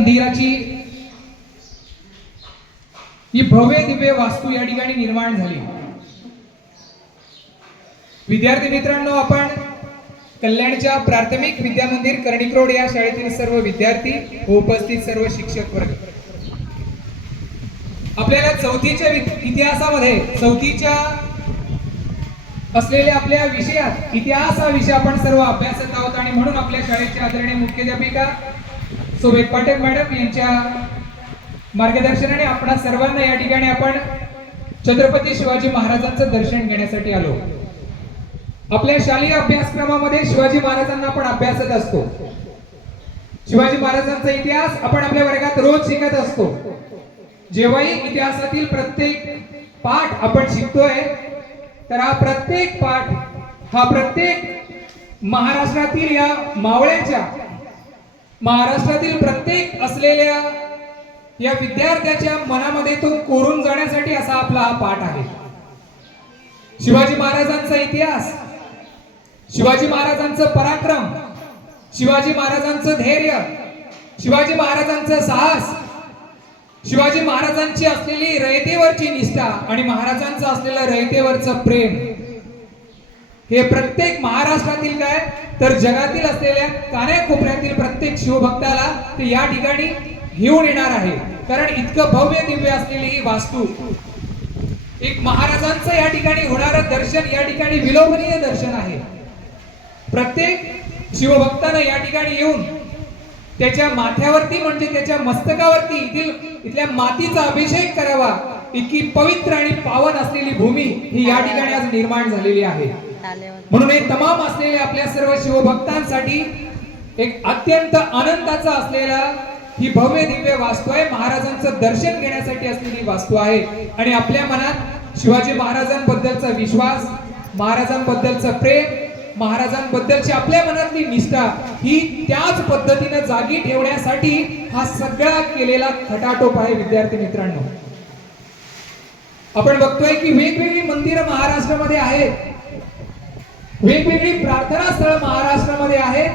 मंदिराची ही भव्य दिव्य वास्तू या ठिकाणी निर्माण झाली। विद्यार्थी मित्रांनो, आपण कल्याणच्या प्राथमिक विद्या मंदिर कर्णिक रोड या शाळेतील सर्व विद्यार्थी व उपस्थित सर्व शिक्षक वर्ग, आपल्याला चौथीच्या इतिहासामध्ये चौथीच्या असलेल्या आपल्या विषयात इतिहास हा विषय आपण सर्व अभ्यासत आहोत आणि म्हणून आपल्या शाळेच्या आदरणीय मुख्याध्यापिका सोबत पाटील मॅडम यांच्या मार्गदर्शनाने आपणा सर्वांना या ठिकाणी आपण छत्रपती शिवाजी महाराजांचं दर्शन घेण्यासाठी आलो। आपल्या शालेय अभ्यासक्रमामध्ये शिवाजी महाराजांना आपण अभ्यासत असतो। शिवाजी महाराजांचा इतिहास आपण आपल्या वर्गात रोज शिकत असतो। जेव्हाही इतिहासातील प्रत्येक पाठ आपण शिकतोय तर हा प्रत्येक पाठ हा प्रत्येक महाराष्ट्रातील या मावळ्यांच्या महाराष्ट्रातील प्रत्येक असलेल्या या विद्यार्थ्याच्या मनामध्ये तो कोरून जाण्यासाठी असा आपला हा पाठ आहे। शिवाजी महाराजांचा इतिहास, शिवाजी महाराजांचं पराक्रम, शिवाजी महाराजांचं धैर्य, शिवाजी महाराजांचं साहस, शिवाजी महाराजांची असलेली रयतेवरची निष्ठा आणि महाराजांचं असलेलं रयतेवरचं प्रेम हे प्रत्येक महाराष्ट्रातील काय तर जगातील असलेल्या कानाकोपऱ्यातील प्रत्येक शिवभक्ताला ते या ठिकाणी घेऊन येणार आहे। कारण इतकं भव्य दिव्य असलेली ही वास्तू, एक महाराजांचं या ठिकाणी होणारं दर्शन या ठिकाणी विलोभनीय दर्शन आहे। प्रत्येक शिवभक्तानं या ठिकाणी येऊन त्याच्या माथ्यावरती म्हणजे त्याच्या मस्तकावरती इथल्या मातीचा अभिषेक करावा, इतकी पवित्र आणि पावन असलेली भूमी ही या ठिकाणी आज निर्माण झालेली आहे। म्हणून हे तमाम असलेल्या आपल्या सर्व शिवभक्तांसाठी एक अत्यंत आनंदाचा असलेला ही भव्य दिव्य वास्तू आहे। महाराजांचं दर्शन घेण्यासाठी असलेली वास्तू आहे आणि आपल्या मनात शिवाजी महाराजांबद्दलचा विश्वास, महाराजांबद्दलचं प्रेम, महाराजांबद्दलची आपल्या मनातली निष्ठा ही त्याच पद्धतीने जागी ठेवण्यासाठी हा सगळा केलेला खटाटोप आहे। विद्यार्थी मित्रांनो, आपण बघतोय की वेगवेगळी मंदिरं महाराष्ट्रामध्ये आहेत, वेगवेगळी प्रार्थना स्थळ महाराष्ट्रामध्ये आहेत,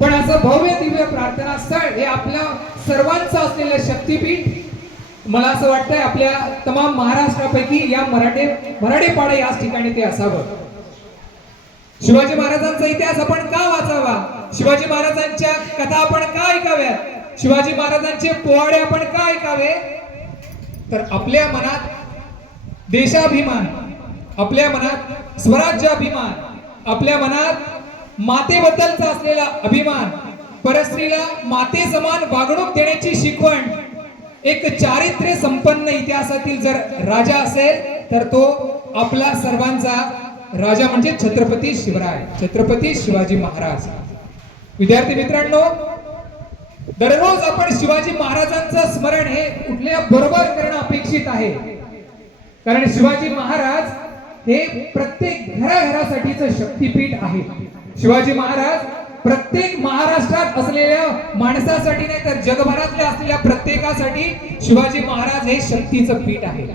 पण असं भव्य दिव्य प्रार्थना स्थळ हे आपल्या सर्वांचं असलेलं शक्तीपीठ मला असं वाटतंय आपल्या तमाम महाराष्ट्रापैकी या मराठेपाडा याच ठिकाणी ते असावं। शिवाजी महाराजांचा इतिहास आपण का वाचावा, शिवाजी महाराजांच्या कथा आपण का ऐकाव्यात, शिवाजी महाराजांचे पोवाडे आपण का ऐकावे, तर आपल्या मनात देशाभिमान, आपल्या मनात स्वराज्याभिमान, आपल्या मनात मातेबद्दलचा असलेला अभिमान, परस्त्रीला माते समान वागणूक देण्याची शिकवण, एक चारित्र्य संपन्न इतिहासातील जर राजा असेल तर तो आपला सर्वांचा राजा म्हणजे छत्रपती शिवराय, छत्रपती शिवाजी महाराज। विद्यार्थी मित्रांनो, दररोज आपण शिवाजी महाराजांचं स्मरण हे कुठल्या बरोबर करणं अपेक्षित आहे। कारण शिवाजी महाराज हे प्रत्येक घराघरासाठीचं शक्तीपीठ आहे। शिवाजी महाराज प्रत्येक महाराष्ट्रात असलेल्या माणसासाठी नाही तर जगभरातल्या असलेल्या प्रत्येकासाठी शिवाजी महाराज हे शक्तीचं पीठ आहे।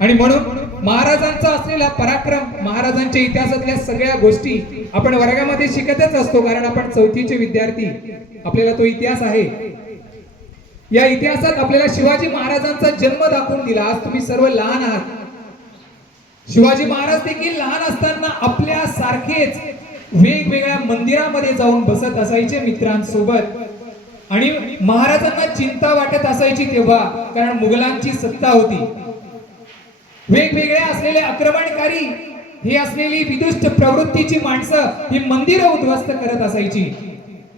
आणि म्हणून महाराजांचा असलेला पराक्रम, महाराजांच्या इतिहासातल्या सगळ्या गोष्टी आपण वर्गामध्ये शिकतच असतो, कारण आपण चौथीचे विद्यार्थी, आपल्याला तो इतिहास आहे। या इतिहासात आपल्याला शिवाजी महाराजांचा जन्म दाखवून दिला। आज तुम्ही सर्व लहान आहात, शिवाजी महाराज देखील लहान असताना आपल्या सारखेच वेगवेगळ्या मंदिरामध्ये जाऊन बसत असायचे मित्रांसोबत आणि महाराजांना चिंता वाटत असायची तेव्हा, कारण मुघलांची सत्ता होती। वेगवेगळ्या असलेले आक्रमणकारी ही असलेली विदुष्ट प्रवृत्तीची माणसं ही मंदिरं उद्ध्वस्त करत असायची।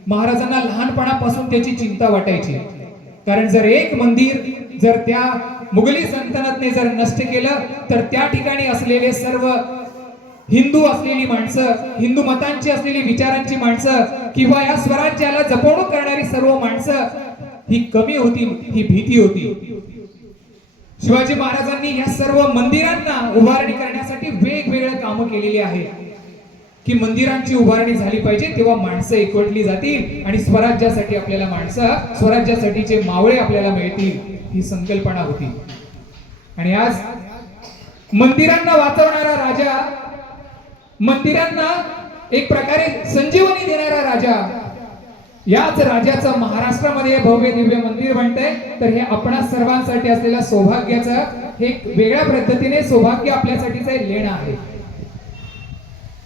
महाराजांना लहानपणापासून त्याची चिंता वाटायची, कारण जर एक मंदिर जर त्या मुघली सल्तनतने जर नष्ट केलं तर त्या ठिकाणी असलेले सर्व हिंदू असलेली माणसं, हिंदू मतांची असलेली विचारांची माणसं किंवा या स्वराज्याला जपवणूक करणारी सर्व माणसं ही कमी होती, ही भीती होती। शिवाजी महाराजांनी या सर्व मंदिरांना उभारणी करण्यासाठी वेगवेगळे कामं केलेली आहेत की मंदिरांची उभारणी झाली पाहिजे, तेव्हा माणसं एकवटली जातील आणि स्वराज्यासाठी आपल्याला माणसं, स्वराज्यासाठीचे मावळे आपल्याला मिळतील, ही संकल्पना होती। आणि आज मंदिरांना वाचवणारा राजा, मंदिरांना एक प्रकारे संजीवनी देणारा राजा याच राजाचं महाराष्ट्रामध्ये भव्य दिव्य मंदिर बनतंय, तर हे आपणा सर्वांसाठी असलेल्या सौभाग्याचं हे वेगळ्या पद्धतीने सौभाग्य आपल्यासाठीच लेणं आहे.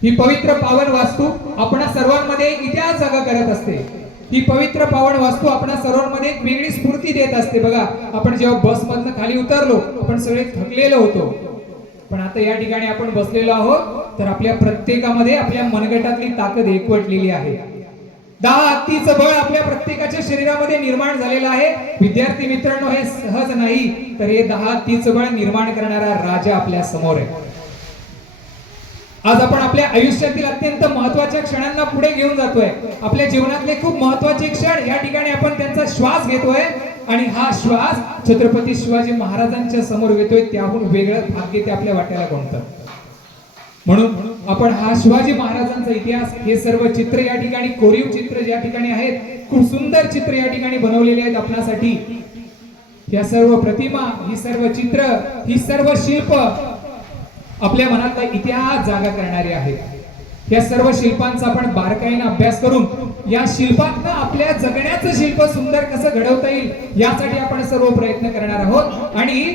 ही पवित्र पावन वास्तू आपणा सर्वांमध्ये एक इतिहास जागा करत असते. ही पवित्र पावन वास्तू आपणा सर्वांमध्ये एक वेगळी स्फूर्ती देत असते. बघा, आपण जेव्हा बस मधनं खाली उतरलो आपण सगळे थकलेलो होतो, पण आता या ठिकाणी आपण बसलेलो आहोत तर आपल्या प्रत्येकामध्ये आपल्या मनगटातली ताकद एकवटलेली आहे. 10 हत्तीचं बळ आपल्या प्रत्येकाच्या शरीरामध्ये निर्माण झालेलं आहे. विद्यार्थी मित्रांनो, हे सहज नाही, तर हे 10 हत्तीचं बळ निर्माण करणारा राजा आपल्या समोर आहे. आज आपण आपल्या आयुष्यातील अत्यंत महत्त्वाच्या क्षणांना पुढे घेऊन जातोय. आपल्या जीवनातले खूप महत्त्वाचे क्षण या ठिकाणी आपण त्यांचा श्वास घेतोय आणि हा श्वास छत्रपती शिवाजी महाराजांच्या समोर घेतोय. त्याहून वेगळं भाग्य ते आपल्या वाट्याला कोणतं. म्हणून आपण हा शिवाजी महाराजांचा इतिहास, हे सर्व चित्र या ठिकाणी, कोरीव चित्र या ठिकाणी आहेत, खूप सुंदर चित्र या ठिकाणी बनवलेले आहेत आपल्यासाठी. या सर्व प्रतिमा, ही सर्व चित्र, ही सर्व शिल्प आपल्या मनातला इतिहास जागा करणारे आहेत. या सर्व शिल्पांचा आपण बारकाईने अभ्यास करून या शिल्पातनं आपल्या जगण्याचं शिल्प सुंदर कसं घडवता येईल यासाठी आपण सर्व प्रयत्न करणार आहोत. आणि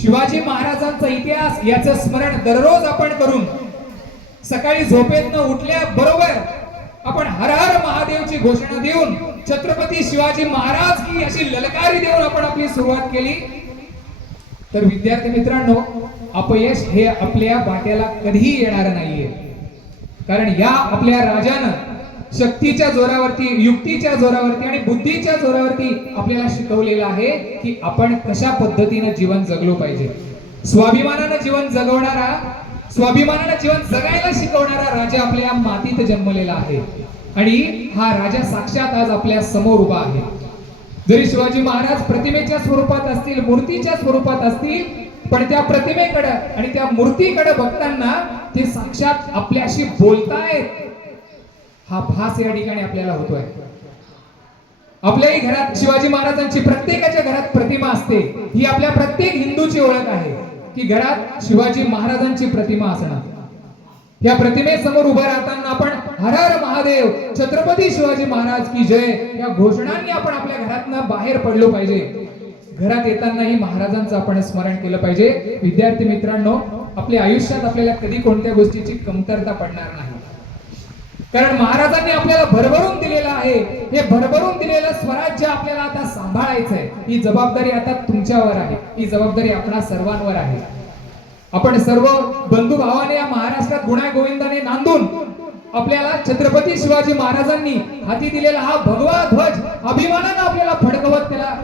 शिवाजी महाराजांचा इतिहास याचं स्मरण दररोज आपण करून सकाळी झोपेतनं उठल्या बरोबर आपण हर हर महादेवची घोषणा देऊन छत्रपती शिवाजी महाराज की अशी ललकारी देऊन आपण आपली सुरुवात केली, तर विद्यार्थी मित्रांनो, अपयश हे आपल्या वाट्याला कधीही येणार नाहीये. कारण या आपल्या राजानं शक्तीच्या जोरावरती, युक्तीच्या जोरावरती आणि बुद्धीच्या जोरावरती आपल्याला शिकवलेलं आहे की आपण कशा पद्धतीने जीवन जगलो पाहिजे. स्वाभिमानानं जीवन जगवणारा, स्वाभिमानानं जीवन जगायला शिकवणारा राजा आपल्या मातीत जन्मलेला आहे. आणि हा राजा साक्षात आज आपल्या समोर उभा आहे. जरी शिवाजी महाराज प्रतिमेच्या स्वरूपात असतील, मूर्तीच्या स्वरूपात असतील, पण त्या प्रतिमेकडे आणि त्या मूर्तीकडे बघताना ते साक्षात आपल्याशी बोलतायत, हा भास या ठिकाणी आपल्याला होतोय. आपल्याही घरात शिवाजी महाराजांची प्रत्येकाच्या घरात प्रतिमा असते. ही आपल्या प्रत्येक हिंदूची ओळख आहे की घरात शिवाजी महाराजांची प्रतिमा असणं. या प्रतिमेसमोर उभं राहताना आपण हर हर महादेव, छत्रपती शिवाजी महाराज की जय या घोषणांनी आपण आपल्या घरातनं बाहेर पडलो पाहिजे. घरात येतानाही महाराजांचं आपण स्मरण केलं पाहिजे. विद्यार्थी मित्रांनो, आपल्या आयुष्यात आपल्याला कधी कोणत्या गोष्टीची कमतरता पडणार नाही, कारण महाराजांनी आपल्याला भरभरून दिलेलं आहे. हे भरभरून दिलेलं स्वराज्य आपल्याला आता सांभाळायचंय. ही जबाबदारी आता तुमच्यावर आहे, ही जबाबदारी आपणा सर्वांवर आहे. आपण सर्व बंधू भावाने या महाराष्ट्रात गुण्या गोविंदाने नांदून आपल्याला छत्रपती शिवाजी महाराजांनी हाती दिलेला हा भगवा ध्वज अभिमानानं आपल्याला फडकवत त्याला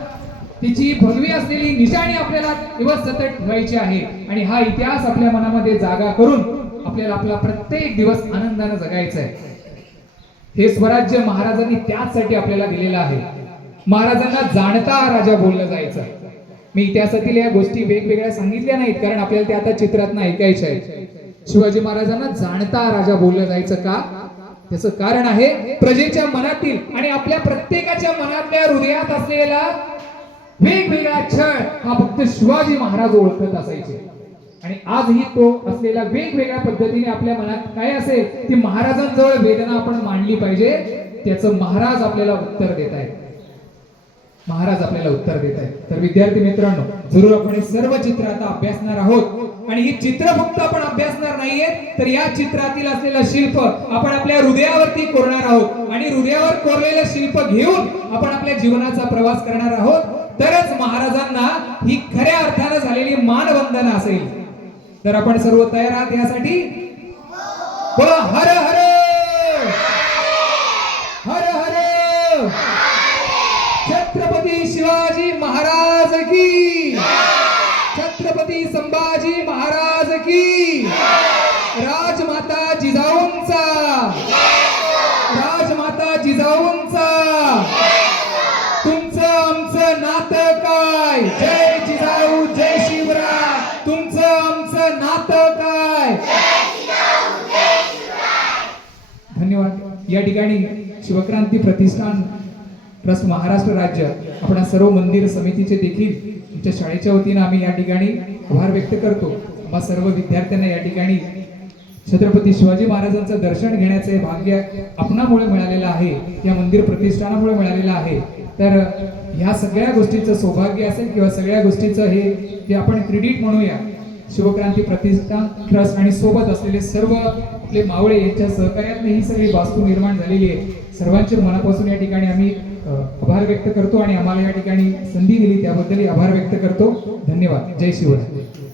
तिची भगवी असलेली निशाणी आपल्याला दिवस सतत ठेवायची आहे. आणि हा इतिहास आपल्या मनामध्ये जागा करून आपल्याला आपला प्रत्येक दिवस आनंदाने जगायचा आहे. हे स्वराज्य महाराजांनी त्याचसाठी आपल्याला दिलेलं आहे. महाराजांना जाणता राजा बोललं जायचं. मी इतिहासातील या गोष्टी वेगवेगळ्या सांगितल्या नाहीत, कारण आपल्याला ते आता चित्रातनं ऐकायचं आहे. शिवाजी महाराजांना जाणता राजा बोललं जायचं का? त्याचं कारण आहे प्रजेच्या मनातील आणि आपल्या प्रत्येकाच्या मनातल्या हृदयात असलेला वेगवेगळा छळ हा फक्त शिवाजी महाराज ओळखत असायचे. आणि आजही तो असलेला वेगवेगळ्या पद्धतीने आपल्या मनात काय असेल ती महाराजांजवळ वेदना आपण मांडली पाहिजे. त्याचं महाराज आपल्याला उत्तर देत आहेत. महाराज आपल्याला उत्तर देत आहेत. तर विद्यार्थी मित्रांनो, जरूर आपण हे सर्व चित्र आता अभ्यासणार आहोत. आणि ही चित्र फक्त आपण अभ्यासणार नाहीये, तर या चित्रातील असलेलं शिल्प आपण आपल्या हृदयावरती कोरणार आहोत. आणि हृदयावर कोरलेलं शिल्प घेऊन आपण आपल्या जीवनाचा प्रवास करणार आहोत. तरच महाराजांना ही खऱ्या अर्थानं झालेली मानवंदना असेल. तर आपण सर्व तयार आहात यासाठी? बोला हर हर हर हर छत्रपती शिवाजी महाराज की, छत्रपती संभाजी महाराज की, राजमाता जिजाऊंचा, राजमाता जिजाऊंचा. तुमचं आमचं नातं काय? जय जिजाऊ जय शिवराय. तुमचं आमचं नातं काय? धन्यवाद. या ठिकाणी शिवक्रांती प्रतिष्ठान ट्रस्ट महाराष्ट्र राज्य आपण सर्व मंदिर समितीचे देखील तुमच्या शाळेच्या वतीने आम्ही या ठिकाणी आभार व्यक्त करतो. आम्हा सर्व विद्यार्थ्यांना या ठिकाणी छत्रपती शिवाजी महाराजांचं दर्शन घेण्याचे भाग्य आपणामुळे मिळालेलं आहे, या मंदिर प्रतिष्ठानामुळे मिळालेलं आहे. तर ह्या सगळ्या गोष्टीचं सौभाग्य असेल किंवा सगळ्या गोष्टीचं हे आपण क्रेडिट म्हणूया शिवक्रांती प्रतिष्ठान ट्रस्ट आणि सोबत असलेले सर्व आपले मावळे यांच्या सहकार्याने ही सगळी वास्तू निर्माण झालेली आहे. सर्वांचे मनापासून या ठिकाणी आम्ही आभार व्यक्त करतो आणि आम्हाला या ठिकाणी संधी दिली त्याबद्दल आभार व्यक्त करतो. धन्यवाद. जय शिवराय.